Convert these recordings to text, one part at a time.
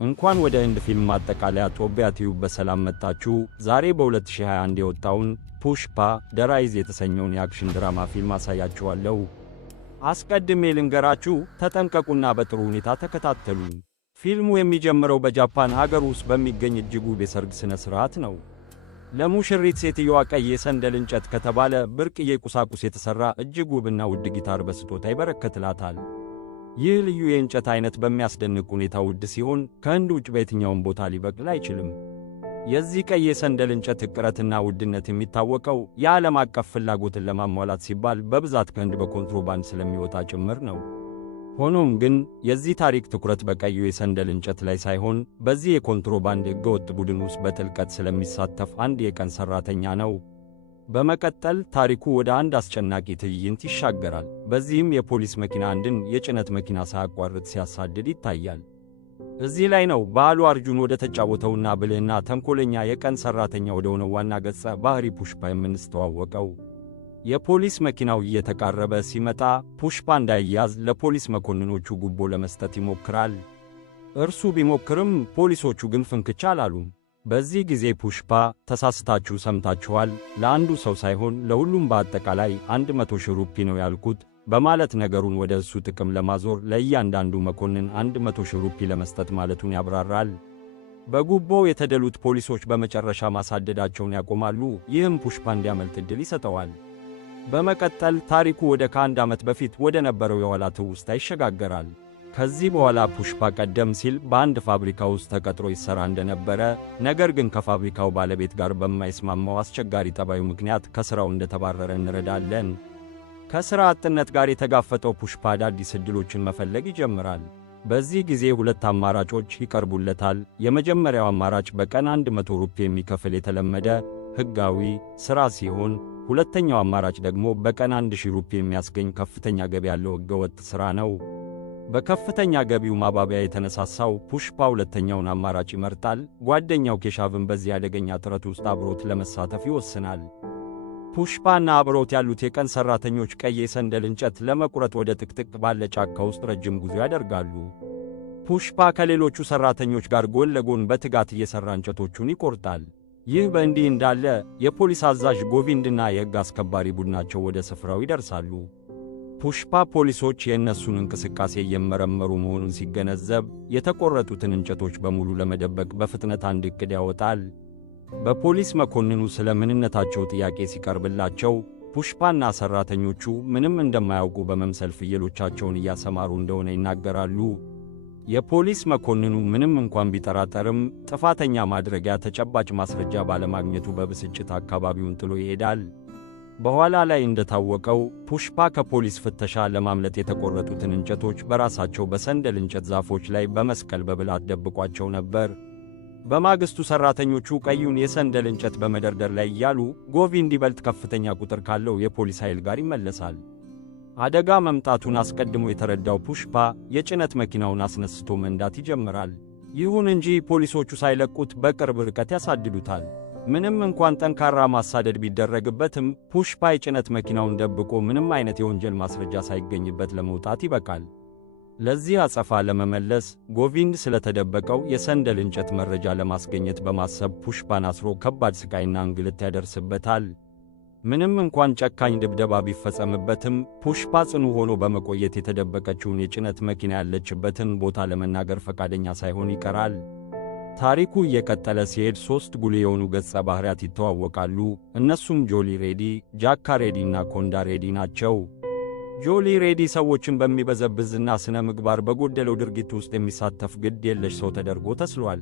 እንኳን ወደ ህንድ ፊልም ማጠቃለያ ጦቢያ ቲዩብ በሰላም መጣችሁ። ዛሬ በ2021 የወጣውን ፑሽፓ ዘ ራይዝ የተሰኘውን የአክሽን ድራማ ፊልም አሳያችኋለሁ። አስቀድሜ ልንገራችሁ፣ ተጠንቀቁና በጥሩ ሁኔታ ተከታተሉኝ። ፊልሙ የሚጀምረው በጃፓን ሀገር ውስጥ በሚገኝ እጅግ ውብ የሰርግ ሥነ ሥርዓት ነው። ለሙሽሪት ሴትየዋ ቀይ የሰንደል እንጨት ከተባለ ብርቅዬ ቁሳቁስ የተሠራ እጅግ ውብና ውድ ጊታር በስጦታ ይበረከትላታል። ይህ ልዩ የእንጨት አይነት በሚያስደንቅ ሁኔታ ውድ ሲሆን ከህንድ ውጭ በየትኛውም ቦታ ሊበቅል አይችልም። የዚህ ቀይ የሰንደል እንጨት ዕቅረትና ውድነት የሚታወቀው የዓለም አቀፍ ፍላጎትን ለማሟላት ሲባል በብዛት ከህንድ በኮንትሮባንድ ስለሚወጣ ጭምር ነው። ሆኖም ግን የዚህ ታሪክ ትኩረት በቀዩ የሰንደል እንጨት ላይ ሳይሆን በዚህ የኮንትሮባንድ ሕገወጥ ቡድን ውስጥ በጥልቀት ስለሚሳተፍ አንድ የቀን ሠራተኛ ነው። በመቀጠል ታሪኩ ወደ አንድ አስጨናቂ ትዕይንት ይሻገራል። በዚህም የፖሊስ መኪና አንድን የጭነት መኪና ሳያቋርጥ ሲያሳድድ ይታያል። እዚህ ላይ ነው በአሉ አርጁን ወደ ተጫወተውና ብልህና ተንኮለኛ የቀን ሠራተኛ ወደ ሆነው ዋና ገጸ ባህሪ ፑሽፓ የምንስተዋወቀው። የፖሊስ መኪናው እየተቃረበ ሲመጣ ፑሽፓ እንዳይያዝ ለፖሊስ መኮንኖቹ ጉቦ ለመስጠት ይሞክራል። እርሱ ቢሞክርም ፖሊሶቹ ግን ፍንክቻ አላሉም። በዚህ ጊዜ ፑሽፓ ተሳስታችሁ ሰምታችኋል፣ ለአንዱ ሰው ሳይሆን ለሁሉም በአጠቃላይ 100,000 ሩፒ ነው ያልኩት በማለት ነገሩን ወደ እሱ ጥቅም ለማዞር ለእያንዳንዱ መኮንን 100,000 ሩፒ ለመስጠት ማለቱን ያብራራል። በጉቦው የተደሉት ፖሊሶች በመጨረሻ ማሳደዳቸውን ያቆማሉ። ይህም ፑሽፓ እንዲያመልጥ ዕድል ይሰጠዋል። በመቀጠል ታሪኩ ወደ ከአንድ ዓመት በፊት ወደ ነበረው የኋላ ትውስታ ይሸጋገራል። ከዚህ በኋላ ፑሽፓ ቀደም ሲል በአንድ ፋብሪካ ውስጥ ተቀጥሮ ይሠራ እንደነበረ፣ ነገር ግን ከፋብሪካው ባለቤት ጋር በማይስማማው አስቸጋሪ ጠባዩ ምክንያት ከሥራው እንደተባረረ እንረዳለን። ከሥራ አጥነት ጋር የተጋፈጠው ፑሽፓ አዳዲስ ዕድሎችን መፈለግ ይጀምራል። በዚህ ጊዜ ሁለት አማራጮች ይቀርቡለታል። የመጀመሪያው አማራጭ በቀን 100 ሩፒ የሚከፍል የተለመደ ሕጋዊ ሥራ ሲሆን፣ ሁለተኛው አማራጭ ደግሞ በቀን 1000 ሩፒ የሚያስገኝ ከፍተኛ ገቢ ያለው ሕገወጥ ሥራ ነው። በከፍተኛ ገቢው ማባቢያ የተነሳሳው ፑሽፓ ሁለተኛውን አማራጭ ይመርጣል። ጓደኛው ኬሻቭን በዚህ አደገኛ ጥረት ውስጥ አብሮት ለመሳተፍ ይወስናል። ፑሽፓና አብሮት ያሉት የቀን ሠራተኞች ቀይ የሰንደል እንጨት ለመቁረጥ ወደ ጥቅጥቅ ባለ ጫካ ውስጥ ረጅም ጉዞ ያደርጋሉ። ፑሽፓ ከሌሎቹ ሠራተኞች ጋር ጎን ለጎን በትጋት እየሠራ እንጨቶቹን ይቆርጣል። ይህ በእንዲህ እንዳለ የፖሊስ አዛዥ ጎቪንድና የሕግ አስከባሪ ቡድናቸው ወደ ስፍራው ይደርሳሉ። ፑሽፓ ፖሊሶች የእነሱን እንቅስቃሴ እየመረመሩ መሆኑን ሲገነዘብ የተቆረጡትን እንጨቶች በሙሉ ለመደበቅ በፍጥነት አንድ ዕቅድ ያወጣል። በፖሊስ መኮንኑ ስለ ምንነታቸው ጥያቄ ሲቀርብላቸው ፑሽፓና ሠራተኞቹ ምንም እንደማያውቁ በመምሰል ፍየሎቻቸውን እያሰማሩ እንደሆነ ይናገራሉ። የፖሊስ መኮንኑ ምንም እንኳን ቢጠራጠርም ጥፋተኛ ማድረጊያ ተጨባጭ ማስረጃ ባለማግኘቱ በብስጭት አካባቢውን ጥሎ ይሄዳል። በኋላ ላይ እንደታወቀው ፑሽፓ ከፖሊስ ፍተሻ ለማምለጥ የተቆረጡትን እንጨቶች በራሳቸው በሰንደል እንጨት ዛፎች ላይ በመስቀል በብላት ደብቋቸው ነበር። በማግስቱ ሠራተኞቹ ቀዩን የሰንደል እንጨት በመደርደር ላይ እያሉ ጎቪንድ ይበልጥ ከፍተኛ ቁጥር ካለው የፖሊስ ኃይል ጋር ይመለሳል። አደጋ መምጣቱን አስቀድሞ የተረዳው ፑሽፓ የጭነት መኪናውን አስነስቶ መንዳት ይጀምራል። ይሁን እንጂ ፖሊሶቹ ሳይለቁት በቅርብ ርቀት ያሳድዱታል። ምንም እንኳን ጠንካራ ማሳደድ ቢደረግበትም ፑሽፓ የጭነት መኪናውን ደብቆ ምንም አይነት የወንጀል ማስረጃ ሳይገኝበት ለመውጣት ይበቃል። ለዚህ አጸፋ ለመመለስ ጎቪንድ ስለተደበቀው የሰንደል እንጨት መረጃ ለማስገኘት በማሰብ ፑሽፓን አስሮ ከባድ ስቃይና እንግልት ያደርስበታል። ምንም እንኳን ጨካኝ ድብደባ ቢፈጸምበትም ፑሽፓ ጽኑ ሆኖ በመቆየት የተደበቀችውን የጭነት መኪና ያለችበትን ቦታ ለመናገር ፈቃደኛ ሳይሆን ይቀራል። ታሪኩ እየቀጠለ ሲሄድ ሦስት ጉልህ የሆኑ ገጸ ባህሪያት ይተዋወቃሉ። እነሱም ጆሊ ሬዲ፣ ጃካ ሬዲ እና ኮንዳ ሬዲ ናቸው። ጆሊ ሬዲ ሰዎችን በሚበዘብዝና ሥነ ምግባር በጎደለው ድርጊት ውስጥ የሚሳተፍ ግድ የለሽ ሰው ተደርጎ ተስሏል።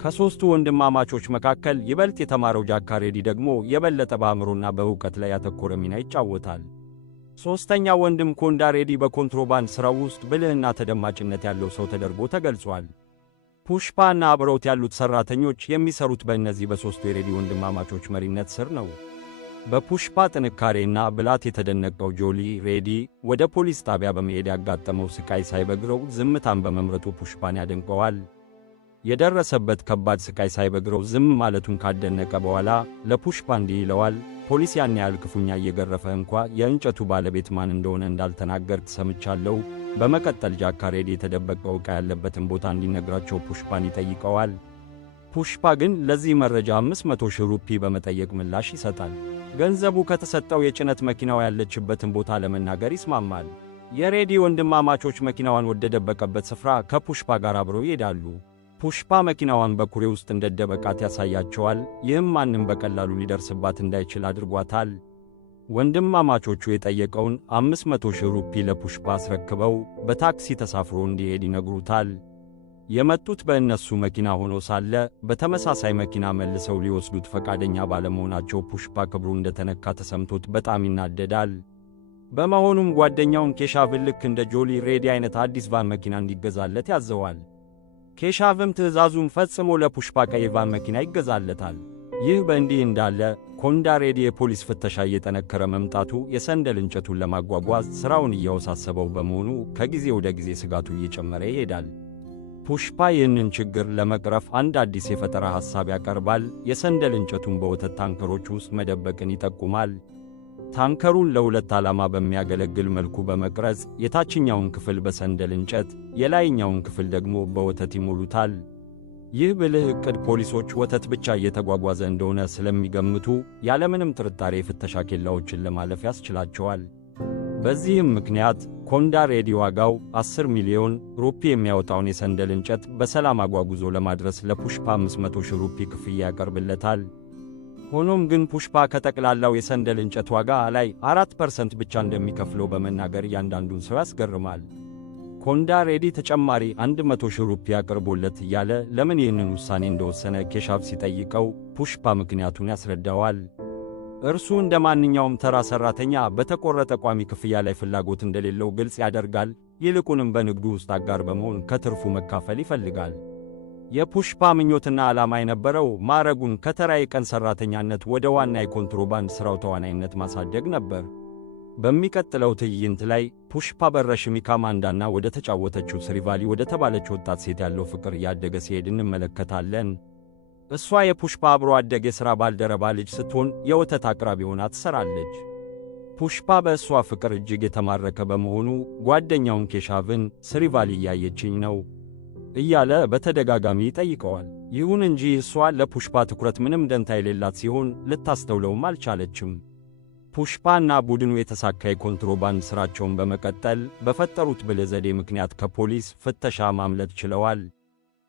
ከሦስቱ ወንድማማቾች መካከል ይበልጥ የተማረው ጃካ ሬዲ ደግሞ የበለጠ በአእምሮና በእውቀት ላይ ያተኮረ ሚና ይጫወታል። ሦስተኛው ወንድም ኮንዳ ሬዲ በኮንትሮባንድ ሥራው ውስጥ ብልህና ተደማጭነት ያለው ሰው ተደርጎ ተገልጿል። ፑሽፓና አብረውት ያሉት ሠራተኞች የሚሰሩት በእነዚህ በሦስቱ የሬዲ ወንድማማቾች መሪነት ስር ነው። በፑሽፓ ጥንካሬና ብላት የተደነቀው ጆሊ ሬዲ ወደ ፖሊስ ጣቢያ በመሄድ ያጋጠመው ስቃይ ሳይበግረው ዝምታን በመምረጡ ፑሽፓን ያደንቀዋል። የደረሰበት ከባድ ስቃይ ሳይበግረው ዝም ማለቱን ካደነቀ በኋላ ለፑሽፓ እንዲህ ይለዋል፣ ፖሊስ ያን ያህል ክፉኛ እየገረፈ እንኳ የእንጨቱ ባለቤት ማን እንደሆነ እንዳልተናገርክ ሰምቻለሁ። በመቀጠል ጃክ ካሬዲ የተደበቀው ዕቃ ያለበትን ቦታ እንዲነግራቸው ፑሽፓን ይጠይቀዋል። ፑሽፓ ግን ለዚህ መረጃ 500,000 ሩፒ በመጠየቅ ምላሽ ይሰጣል። ገንዘቡ ከተሰጠው የጭነት መኪናው ያለችበትን ቦታ ለመናገር ይስማማል። የሬዲ ወንድማማቾች መኪናዋን ወደደበቀበት ስፍራ ከፑሽፓ ጋር አብረው ይሄዳሉ። ፑሽፓ መኪናዋን በኩሬ ውስጥ እንደደበቃት ያሳያቸዋል። ይህም ማንም በቀላሉ ሊደርስባት እንዳይችል አድርጓታል። ወንድማማቾቹ የጠየቀውን 500,000 ሩፒ ለፑሽፓ አስረክበው በታክሲ ተሳፍሮ እንዲሄድ ይነግሩታል። የመጡት በእነሱ መኪና ሆኖ ሳለ በተመሳሳይ መኪና መልሰው ሊወስዱት ፈቃደኛ ባለመሆናቸው ፑሽፓ ክብሩ እንደተነካ ተሰምቶት በጣም ይናደዳል። በመሆኑም ጓደኛውን ኬሻቭን ልክ እንደ ጆሊ ሬዲ አይነት አዲስ ቫን መኪና እንዲገዛለት ያዘዋል። ኬሻቭም ትዕዛዙን ፈጽሞ ለፑሽፓ ቀይ ቫን መኪና ይገዛለታል። ይህ በእንዲህ እንዳለ ኮንዳ ሬዲ የፖሊስ ፍተሻ እየጠነከረ መምጣቱ የሰንደል እንጨቱን ለማጓጓዝ ሥራውን እያወሳሰበው በመሆኑ ከጊዜ ወደ ጊዜ ስጋቱ እየጨመረ ይሄዳል። ፑሽፓ ይህንን ችግር ለመቅረፍ አንድ አዲስ የፈጠራ ሐሳብ ያቀርባል። የሰንደል እንጨቱን በወተት ታንከሮች ውስጥ መደበቅን ይጠቁማል። ታንከሩን ለሁለት ዓላማ በሚያገለግል መልኩ በመቅረጽ የታችኛውን ክፍል በሰንደል እንጨት፣ የላይኛውን ክፍል ደግሞ በወተት ይሞሉታል። ይህ ብልህ ዕቅድ ፖሊሶች ወተት ብቻ እየተጓጓዘ እንደሆነ ስለሚገምቱ ያለምንም ጥርጣሬ የፍተሻ ኬላዎችን ለማለፍ ያስችላቸዋል። በዚህም ምክንያት ኮንዳ ሬዲ ዋጋው 10 ሚሊዮን ሩፒ የሚያወጣውን የሰንደል እንጨት በሰላም አጓጉዞ ለማድረስ ለፑሽፓ 500,000 ሩፒ ክፍያ ያቀርብለታል። ሆኖም ግን ፑሽፓ ከጠቅላላው የሰንደል እንጨት ዋጋ ላይ 4% ብቻ እንደሚከፍለው በመናገር እያንዳንዱን ሰው ያስገርማል። ኮንዳ ሬዲ ተጨማሪ 100,000 ሩፒ አቅርቦለት እያለ ለምን ይህንን ውሳኔ እንደወሰነ ኬሻቭ ሲጠይቀው ፑሽፓ ምክንያቱን ያስረዳዋል። እርሱ እንደ ማንኛውም ተራ ሠራተኛ በተቆረጠ ቋሚ ክፍያ ላይ ፍላጎት እንደሌለው ግልጽ ያደርጋል። ይልቁንም በንግዱ ውስጥ አጋር በመሆን ከትርፉ መካፈል ይፈልጋል። የፑሽፓ ምኞትና ዓላማ የነበረው ማዕረጉን ከተራ የቀን ሠራተኛነት ወደ ዋና የኮንትሮባንድ ሥራው ተዋናይነት ማሳደግ ነበር። በሚቀጥለው ትዕይንት ላይ ፑሽፓ በረሽሚካ ማንዳና ወደ ተጫወተችው ስሪቫሊ ወደ ተባለች ወጣት ሴት ያለው ፍቅር እያደገ ሲሄድ እንመለከታለን። እሷ የፑሽፓ አብሮ አደግ የሥራ ባልደረባ ልጅ ስትሆን የወተት አቅራቢ ሆና ትሠራለች። ፑሽፓ በእሷ ፍቅር እጅግ የተማረከ በመሆኑ ጓደኛውን ኬሻቭን ስሪቫሊ እያየችኝ ነው እያለ በተደጋጋሚ ይጠይቀዋል። ይሁን እንጂ እሷ ለፑሽፓ ትኩረት ምንም ደንታ የሌላት ሲሆን ልታስተውለውም አልቻለችም። ፑሽፓና ቡድኑ የተሳካ የኮንትሮባንድ ሥራቸውን በመቀጠል በፈጠሩት ብልህ ዘዴ ምክንያት ከፖሊስ ፍተሻ ማምለጥ ችለዋል።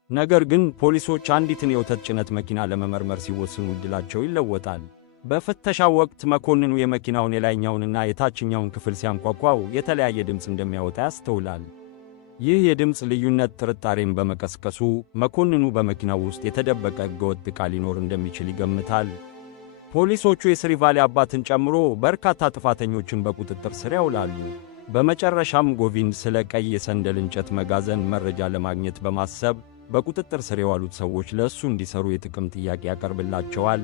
ነገር ግን ፖሊሶች አንዲትን የወተት ጭነት መኪና ለመመርመር ሲወስኑ ዕድላቸው ይለወጣል። በፍተሻው ወቅት መኮንኑ የመኪናውን የላይኛውንና የታችኛውን ክፍል ሲያንኳኳው የተለያየ ድምፅ እንደሚያወጣ ያስተውላል። ይህ የድምፅ ልዩነት ጥርጣሬን በመቀስቀሱ መኮንኑ በመኪናው ውስጥ የተደበቀ ሕገወጥ ዕቃ ሊኖር እንደሚችል ይገምታል። ፖሊሶቹ የስሪቫሊ አባትን ጨምሮ በርካታ ጥፋተኞችን በቁጥጥር ስር ያውላሉ። በመጨረሻም ጎቪንድ ስለ ቀይ የሰንደል እንጨት መጋዘን መረጃ ለማግኘት በማሰብ በቁጥጥር ስር የዋሉት ሰዎች ለእሱ እንዲሰሩ የጥቅም ጥያቄ ያቀርብላቸዋል።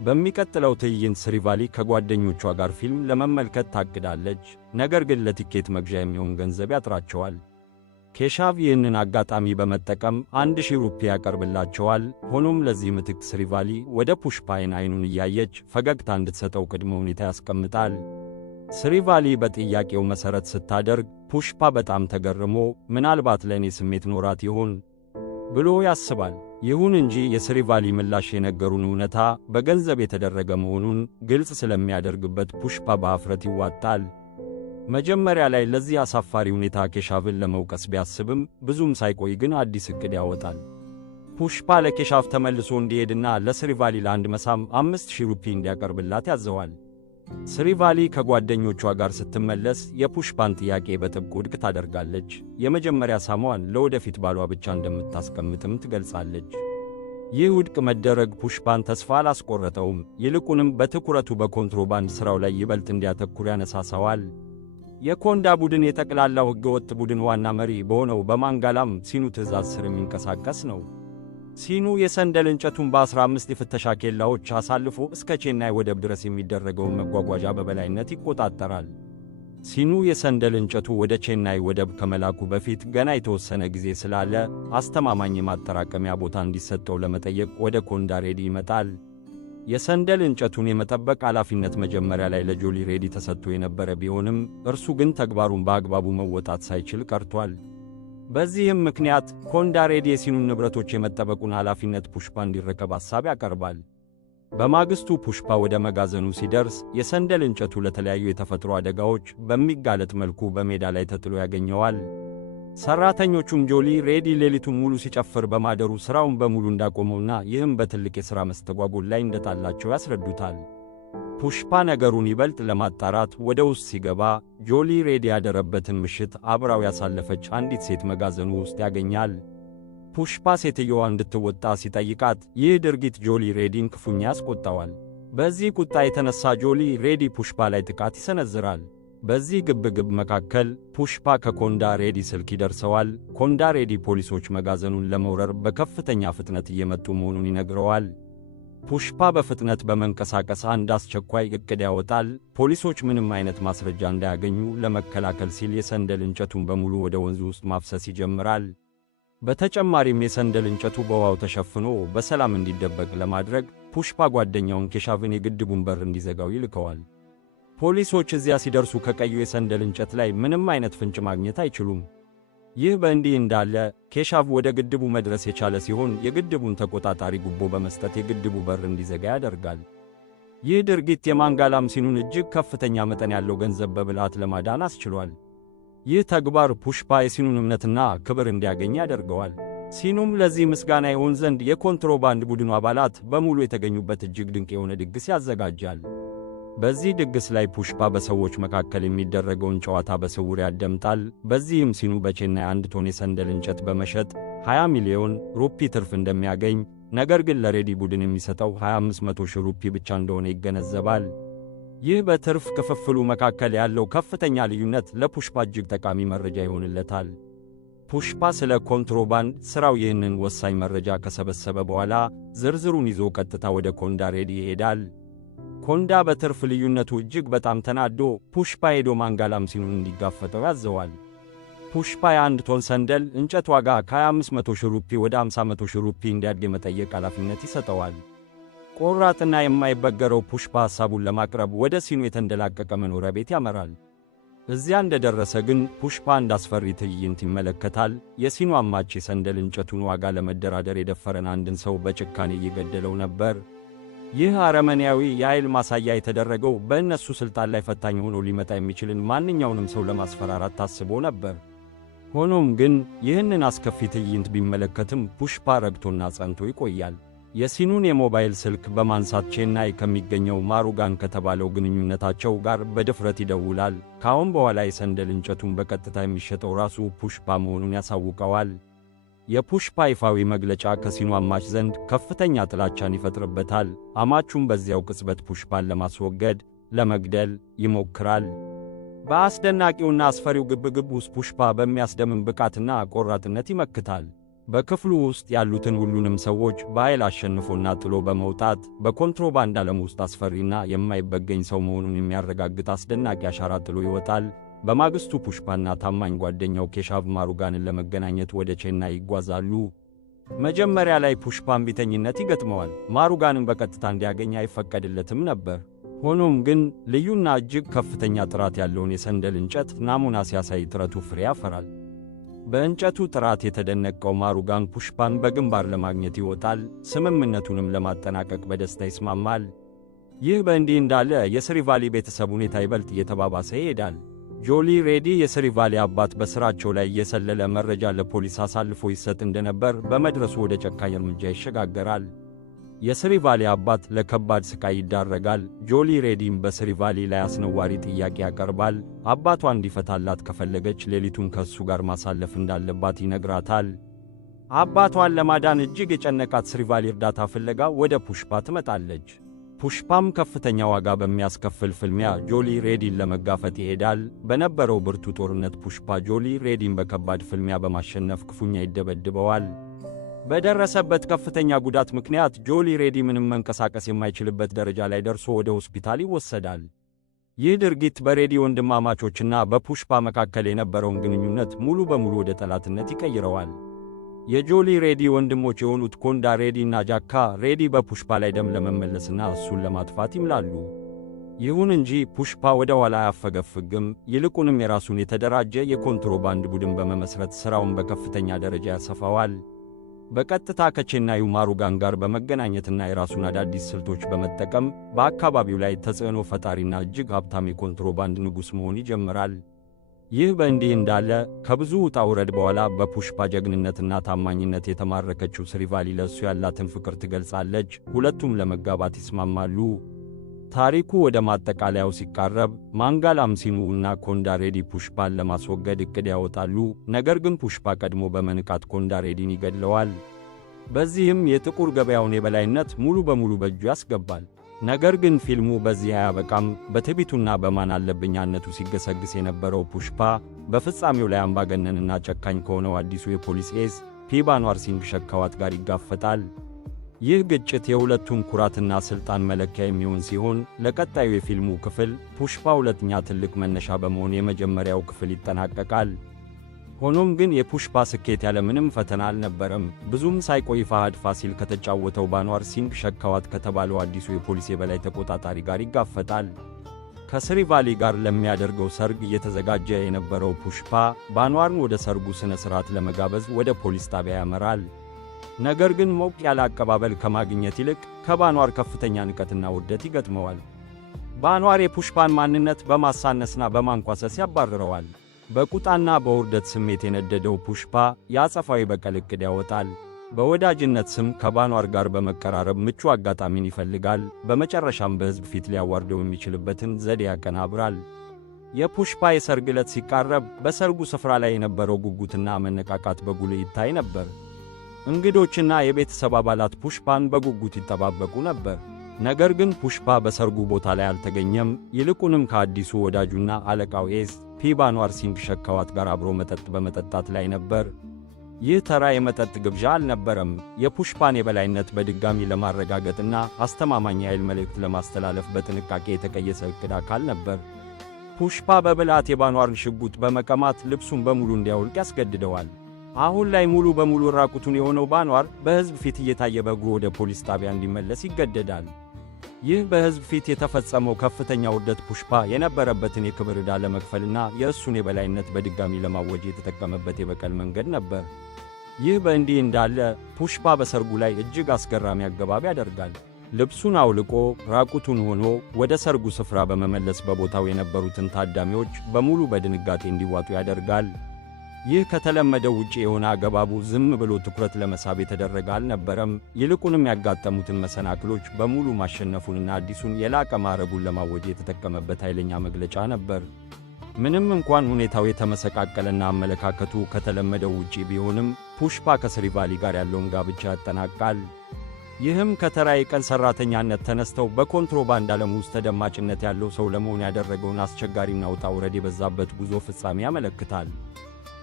በሚቀጥለው ትዕይንት ስሪቫሊ ከጓደኞቿ ጋር ፊልም ለመመልከት ታቅዳለች። ነገር ግን ለቲኬት መግዣ የሚሆን ገንዘብ ያጥራቸዋል። ኬሻቭ ይህንን አጋጣሚ በመጠቀም 1000 ሩፒ ያቀርብላቸዋል። ሆኖም ለዚህ ምትክ ስሪቫሊ ወደ ፑሽፓ አይኑን እያየች ፈገግታ እንድትሰጠው ቅድመ ሁኔታ ያስቀምጣል። ስሪቫሊ በጥያቄው መሠረት ስታደርግ ፑሽፓ በጣም ተገርሞ ምናልባት ለእኔ ስሜት ኖራት ይሆን ብሎ ያስባል። ይሁን እንጂ የስሪቫሊ ምላሽ የነገሩን እውነታ በገንዘብ የተደረገ መሆኑን ግልጽ ስለሚያደርግበት ፑሽፓ በአፍረት ይዋጣል። መጀመሪያ ላይ ለዚህ አሳፋሪ ሁኔታ ኬሻቭን ለመውቀስ ቢያስብም ብዙም ሳይቆይ ግን አዲስ ዕቅድ ያወጣል። ፑሽፓ ለኬሻቭ ተመልሶ እንዲሄድና ለስሪቫሊ ለአንድ መሳም 5000 ሩፒ እንዲያቀርብላት ያዘዋል። ስሪቫሊ ከጓደኞቿ ጋር ስትመለስ የፑሽፓን ጥያቄ በጥብቅ ውድቅ ታደርጋለች። የመጀመሪያ ሳሟን ለወደፊት ባሏ ብቻ እንደምታስቀምጥም ትገልጻለች። ይህ ውድቅ መደረግ ፑሽፓን ተስፋ አላስቆረጠውም። ይልቁንም በትኩረቱ በኮንትሮባንድ ሥራው ላይ ይበልጥ እንዲያተኩር ያነሳሳዋል። የኮንዳ ቡድን የጠቅላላው ሕገወጥ ቡድን ዋና መሪ በሆነው በማንጋላም ሲኑ ትዕዛዝ ስር የሚንቀሳቀስ ነው። ሲኑ የሰንደል እንጨቱን በ15 የፍተሻ ኬላዎች አሳልፎ እስከ ቼናይ ወደብ ድረስ የሚደረገውን መጓጓዣ በበላይነት ይቆጣጠራል። ሲኑ የሰንደል እንጨቱ ወደ ቼናይ ወደብ ከመላኩ በፊት ገና የተወሰነ ጊዜ ስላለ አስተማማኝ የማጠራቀሚያ ቦታ እንዲሰጠው ለመጠየቅ ወደ ኮንዳ ሬዲ ይመጣል። የሰንደል እንጨቱን የመጠበቅ ኃላፊነት መጀመሪያ ላይ ለጆሊ ሬዲ ተሰጥቶ የነበረ ቢሆንም እርሱ ግን ተግባሩን በአግባቡ መወጣት ሳይችል ቀርቷል። በዚህም ምክንያት ኮንዳ ሬዲ የሲኑን ንብረቶች የመጠበቁን ኃላፊነት ፑሽፓ እንዲረከብ ሐሳብ ያቀርባል። በማግስቱ ፑሽፓ ወደ መጋዘኑ ሲደርስ የሰንደል እንጨቱ ለተለያዩ የተፈጥሮ አደጋዎች በሚጋለጥ መልኩ በሜዳ ላይ ተጥሎ ያገኘዋል። ሰራተኞቹም ጆሊ ሬዲ ሌሊቱን ሙሉ ሲጨፍር በማደሩ ሥራውን በሙሉ እንዳቆመውና ይህም በትልቅ የሥራ መስተጓጎል ላይ እንደጣላቸው ያስረዱታል። ፑሽፓ ነገሩን ይበልጥ ለማጣራት ወደ ውስጥ ሲገባ ጆሊ ሬዲ ያደረበትን ምሽት አብራው ያሳለፈች አንዲት ሴት መጋዘኑ ውስጥ ያገኛል። ፑሽፓ ሴትየዋ እንድትወጣ ሲጠይቃት ይህ ድርጊት ጆሊ ሬዲን ክፉኛ ያስቆጣዋል። በዚህ ቁጣ የተነሳ ጆሊ ሬዲ ፑሽፓ ላይ ጥቃት ይሰነዝራል። በዚህ ግብግብ መካከል ፑሽፓ ከኮንዳ ሬዲ ስልክ ይደርሰዋል። ኮንዳ ሬዲ ፖሊሶች መጋዘኑን ለመውረር በከፍተኛ ፍጥነት እየመጡ መሆኑን ይነግረዋል። ፑሽፓ በፍጥነት በመንቀሳቀስ አንድ አስቸኳይ ዕቅድ ያወጣል። ፖሊሶች ምንም አይነት ማስረጃ እንዳያገኙ ለመከላከል ሲል የሰንደል እንጨቱን በሙሉ ወደ ወንዙ ውስጥ ማፍሰስ ይጀምራል። በተጨማሪም የሰንደል እንጨቱ በውሃው ተሸፍኖ በሰላም እንዲደበቅ ለማድረግ ፑሽፓ ጓደኛውን ኬሻቭን የግድቡን በር እንዲዘጋው ይልከዋል። ፖሊሶች እዚያ ሲደርሱ ከቀዩ የሰንደል እንጨት ላይ ምንም አይነት ፍንጭ ማግኘት አይችሉም። ይህ በእንዲህ እንዳለ ኬሻቭ ወደ ግድቡ መድረስ የቻለ ሲሆን የግድቡን ተቆጣጣሪ ጉቦ በመስጠት የግድቡ በር እንዲዘጋ ያደርጋል። ይህ ድርጊት የማንጋላም ሲኑን እጅግ ከፍተኛ መጠን ያለው ገንዘብ በብልሃት ለማዳን አስችሏል። ይህ ተግባር ፑሽፓ የሲኑን እምነትና ክብር እንዲያገኝ ያደርገዋል። ሲኑም ለዚህ ምስጋና ይሆን ዘንድ የኮንትሮባንድ ቡድኑ አባላት በሙሉ የተገኙበት እጅግ ድንቅ የሆነ ድግስ ያዘጋጃል። በዚህ ድግስ ላይ ፑሽፓ በሰዎች መካከል የሚደረገውን ጨዋታ በስውር ያደምጣል። በዚህም ሲኑ በቼናይ 1 ቶን የሰንደል እንጨት በመሸጥ 20 ሚሊዮን ሩፒ ትርፍ እንደሚያገኝ፣ ነገር ግን ለሬዲ ቡድን የሚሰጠው 2500,000 ሩፒ ብቻ እንደሆነ ይገነዘባል። ይህ በትርፍ ክፍፍሉ መካከል ያለው ከፍተኛ ልዩነት ለፑሽፓ እጅግ ጠቃሚ መረጃ ይሆንለታል። ፑሽፓ ስለ ኮንትሮባንድ ሥራው ይህንን ወሳኝ መረጃ ከሰበሰበ በኋላ ዝርዝሩን ይዞ ቀጥታ ወደ ኮንዳ ሬዲ ይሄዳል። ኮንዳ በትርፍ ልዩነቱ እጅግ በጣም ተናዶ ፑሽፓ ሄዶ ማንጋላም ሲኑን እንዲጋፈጠው ያዘዋል። ፑሽፓ የ1 ቶን ሰንደል እንጨት ዋጋ ከ2500,000 ሩፒ ወደ 500,000 ሩፒ እንዲያድግ የመጠየቅ ኃላፊነት ይሰጠዋል። ቆራጥና የማይበገረው ፑሽፓ ሐሳቡን ለማቅረብ ወደ ሲኑ የተንደላቀቀ መኖሪያ ቤት ያመራል። እዚያ እንደደረሰ ግን ፑሽፓ አንድ አስፈሪ ትዕይንት ይመለከታል። የሲኑ አማች የሰንደል እንጨቱን ዋጋ ለመደራደር የደፈረን አንድን ሰው በጭካኔ እየገደለው ነበር። ይህ አረመኔያዊ የኃይል ማሳያ የተደረገው በእነሱ ሥልጣን ላይ ፈታኝ ሆኖ ሊመጣ የሚችልን ማንኛውንም ሰው ለማስፈራራት ታስቦ ነበር። ሆኖም ግን ይህንን አስከፊ ትዕይንት ቢመለከትም ፑሽፓ ረግቶና ጸንቶ ይቆያል። የሲኑን የሞባይል ስልክ በማንሳት ቼናይ ከሚገኘው ማሩጋን ከተባለው ግንኙነታቸው ጋር በድፍረት ይደውላል። ካሁን በኋላ የሰንደል እንጨቱን በቀጥታ የሚሸጠው ራሱ ፑሽፓ መሆኑን ያሳውቀዋል። የፑሽፓ ይፋዊ መግለጫ ከሲኑ አማች ዘንድ ከፍተኛ ጥላቻን ይፈጥርበታል። አማቹም በዚያው ቅጽበት ፑሽፓን ለማስወገድ ለመግደል ይሞክራል። በአስደናቂውና አስፈሪው ግብግብ ውስጥ ፑሽፓ በሚያስደምም ብቃትና ቆራጥነት ይመክታል። በክፍሉ ውስጥ ያሉትን ሁሉንም ሰዎች በኃይል አሸንፎና ጥሎ በመውጣት በኮንትሮባንድ ዓለም ውስጥ አስፈሪና የማይበገኝ ሰው መሆኑን የሚያረጋግጥ አስደናቂ አሻራ ጥሎ ይወጣል። በማግስቱ ፑሽፓና ታማኝ ጓደኛው ኬሻቭ ማሩጋንን ለመገናኘት ወደ ቼናይ ይጓዛሉ። መጀመሪያ ላይ ፑሽፓ እምቢተኝነት ይገጥመዋል። ማሩጋንን በቀጥታ እንዲያገኝ አይፈቀድለትም ነበር። ሆኖም ግን ልዩና እጅግ ከፍተኛ ጥራት ያለውን የሰንደል እንጨት ናሙና ሲያሳይ ጥረቱ ፍሬ ያፈራል። በእንጨቱ ጥራት የተደነቀው ማሩጋን ፑሽፓን በግንባር ለማግኘት ይወጣል። ስምምነቱንም ለማጠናቀቅ በደስታ ይስማማል። ይህ በእንዲህ እንዳለ የስሪቫሊ ቤተሰብ ሁኔታ ይበልጥ እየተባባሰ ይሄዳል። ጆሊ ሬዲ የስሪቫሊ አባት በሥራቸው ላይ የሰለለ መረጃ ለፖሊስ አሳልፎ ይሰጥ እንደነበር በመድረሱ ወደ ጨካኝ እርምጃ ይሸጋገራል። የስሪቫሊ አባት ለከባድ ስቃይ ይዳረጋል። ጆሊ ሬዲም በስሪቫሊ ላይ አስነዋሪ ጥያቄ ያቀርባል። አባቷ እንዲፈታላት ከፈለገች ሌሊቱን ከእሱ ጋር ማሳለፍ እንዳለባት ይነግራታል። አባቷን ለማዳን እጅግ የጨነቃት ስሪቫሊ እርዳታ ፍለጋ ወደ ፑሽፓ ትመጣለች። ፑሽፓም ከፍተኛ ዋጋ በሚያስከፍል ፍልሚያ ጆሊ ሬዲን ለመጋፈጥ ይሄዳል። በነበረው ብርቱ ጦርነት ፑሽፓ ጆሊ ሬዲን በከባድ ፍልሚያ በማሸነፍ ክፉኛ ይደበድበዋል። በደረሰበት ከፍተኛ ጉዳት ምክንያት ጆሊ ሬዲ ምንም መንቀሳቀስ የማይችልበት ደረጃ ላይ ደርሶ ወደ ሆስፒታል ይወሰዳል። ይህ ድርጊት በሬዲ ወንድማማቾችና በፑሽፓ መካከል የነበረውን ግንኙነት ሙሉ በሙሉ ወደ ጠላትነት ይቀይረዋል። የጆሊ ሬዲ ወንድሞች የሆኑት ኮንዳ ሬዲ እና ጃካ ሬዲ በፑሽፓ ላይ ደም ለመመለስና እሱን ለማጥፋት ይምላሉ። ይሁን እንጂ ፑሽፓ ወደ ኋላ አያፈገፍግም። ይልቁንም የራሱን የተደራጀ የኮንትሮባንድ ቡድን በመመስረት ሥራውን በከፍተኛ ደረጃ ያሰፋዋል። በቀጥታ ከቼናዩ ማሩጋን ጋር በመገናኘትና የራሱን አዳዲስ ስልቶች በመጠቀም በአካባቢው ላይ ተጽዕኖ ፈጣሪና እጅግ ሀብታም የኮንትሮባንድ ንጉሥ መሆን ይጀምራል። ይህ በእንዲህ እንዳለ ከብዙ ውጣ ውረድ በኋላ በፑሽፓ ጀግንነትና ታማኝነት የተማረከችው ስሪቫሊ ለእሱ ያላትን ፍቅር ትገልጻለች። ሁለቱም ለመጋባት ይስማማሉ። ታሪኩ ወደ ማጠቃለያው ሲቃረብ ማንጋል አምሲኑ እና ኮንዳ ሬዲ ፑሽፓን ለማስወገድ ዕቅድ ያወጣሉ። ነገር ግን ፑሽፓ ቀድሞ በመንቃት ኮንዳ ሬዲን ይገድለዋል። በዚህም የጥቁር ገበያውን የበላይነት ሙሉ በሙሉ በእጁ ያስገባል። ነገር ግን ፊልሙ በዚህ አያበቃም። በትዕቢቱና በማን አለብኛነቱ ሲገሰግስ የነበረው ፑሽፓ በፍጻሜው ላይ አምባገነንና ጨካኝ ከሆነው አዲሱ የፖሊስ ኤስ ፒ ባንዋር ሲንግ ሸካዋት ጋር ይጋፈጣል። ይህ ግጭት የሁለቱም ኩራትና ሥልጣን መለኪያ የሚሆን ሲሆን ለቀጣዩ የፊልሙ ክፍል ፑሽፓ ሁለተኛ ትልቅ መነሻ በመሆን የመጀመሪያው ክፍል ይጠናቀቃል። ሆኖም ግን የፑሽፓ ስኬት ያለምንም ፈተና አልነበረም። ብዙም ሳይቆይ ፋሃድ ፋሲል ከተጫወተው ባንዋር ሲንግ ሸካዋት ከተባለው አዲሱ የፖሊስ የበላይ ተቆጣጣሪ ጋር ይጋፈጣል። ከስሪቫሊ ጋር ለሚያደርገው ሰርግ እየተዘጋጀ የነበረው ፑሽፓ ባንዋርን ወደ ሰርጉ ሥነ ሥርዓት ለመጋበዝ ወደ ፖሊስ ጣቢያ ያመራል። ነገር ግን ሞቅ ያለ አቀባበል ከማግኘት ይልቅ ከባንዋር ከፍተኛ ንቀትና ውርደት ይገጥመዋል። ባንዋር የፑሽፓን ማንነት በማሳነስና በማንኳሰስ ያባርረዋል። በቁጣና በውርደት ስሜት የነደደው ፑሽፓ የአጸፋዊ በቀል ዕቅድ ያወጣል። በወዳጅነት ስም ከባንዋር ጋር በመቀራረብ ምቹ አጋጣሚን ይፈልጋል። በመጨረሻም በሕዝብ ፊት ሊያዋርደው የሚችልበትን ዘዴ ያቀናብራል። የፑሽፓ የሰርግ ዕለት ሲቃረብ በሰርጉ ስፍራ ላይ የነበረው ጉጉትና መነቃቃት በጉልህ ይታይ ነበር። እንግዶችና የቤተሰብ አባላት ፑሽፓን በጉጉት ይጠባበቁ ነበር። ነገር ግን ፑሽፓ በሰርጉ ቦታ ላይ አልተገኘም። ይልቁንም ከአዲሱ ወዳጁና አለቃው ኤስ ፒ ባንዋር ሲንግ ሸካዋት ጋር አብሮ መጠጥ በመጠጣት ላይ ነበር። ይህ ተራ የመጠጥ ግብዣ አልነበረም። የፑሽፓን የበላይነት በድጋሚ ለማረጋገጥና አስተማማኝ የኃይል መልእክት ለማስተላለፍ በጥንቃቄ የተቀየሰ ዕቅድ አካል ነበር። ፑሽፓ በብልሃት የባንዋርን ሽጉጥ በመቀማት ልብሱን በሙሉ እንዲያወልቅ ያስገድደዋል። አሁን ላይ ሙሉ በሙሉ ራቁቱን የሆነው ባንዋር በሕዝብ ፊት እየታየ በእግሩ ወደ ፖሊስ ጣቢያ እንዲመለስ ይገደዳል። ይህ በሕዝብ ፊት የተፈጸመው ከፍተኛ ውርደት ፑሽፓ የነበረበትን የክብር ዕዳ ለመክፈልና የእሱን የበላይነት በድጋሚ ለማወጅ የተጠቀመበት የበቀል መንገድ ነበር። ይህ በእንዲህ እንዳለ ፑሽፓ በሰርጉ ላይ እጅግ አስገራሚ አገባብ ያደርጋል። ልብሱን አውልቆ ራቁቱን ሆኖ ወደ ሰርጉ ስፍራ በመመለስ በቦታው የነበሩትን ታዳሚዎች በሙሉ በድንጋጤ እንዲዋጡ ያደርጋል። ይህ ከተለመደው ውጪ የሆነ አገባቡ ዝም ብሎ ትኩረት ለመሳብ የተደረገ አልነበረም። ይልቁንም ያጋጠሙትን መሰናክሎች በሙሉ ማሸነፉንና አዲሱን የላቀ ማዕረጉን ለማወጅ የተጠቀመበት ኃይለኛ መግለጫ ነበር። ምንም እንኳን ሁኔታው የተመሰቃቀለና አመለካከቱ ከተለመደው ውጪ ቢሆንም ፑሽፓ ከስሪቫሊ ጋር ያለውን ጋብቻ ያጠናቅቃል። ይህም ከተራ የቀን ሠራተኛነት ተነስተው በኮንትሮባንድ ዓለም ውስጥ ተደማጭነት ያለው ሰው ለመሆን ያደረገውን አስቸጋሪና ውጣ ውረድ የበዛበት ጉዞ ፍጻሜ ያመለክታል።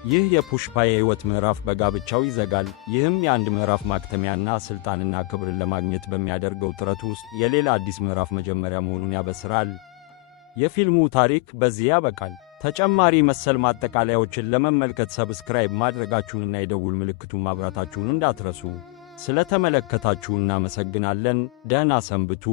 ይህ የፑሽፓ የሕይወት ምዕራፍ በጋብቻው ይዘጋል። ይህም የአንድ ምዕራፍ ማክተሚያና ሥልጣንና ክብርን ለማግኘት በሚያደርገው ጥረት ውስጥ የሌላ አዲስ ምዕራፍ መጀመሪያ መሆኑን ያበስራል። የፊልሙ ታሪክ በዚህ ያበቃል። ተጨማሪ መሰል ማጠቃለያዎችን ለመመልከት ሰብስክራይብ ማድረጋችሁንና የደውል ምልክቱን ማብራታችሁን እንዳትረሱ። ስለ ተመለከታችሁ እናመሰግናለን። ደህና ሰንብቱ።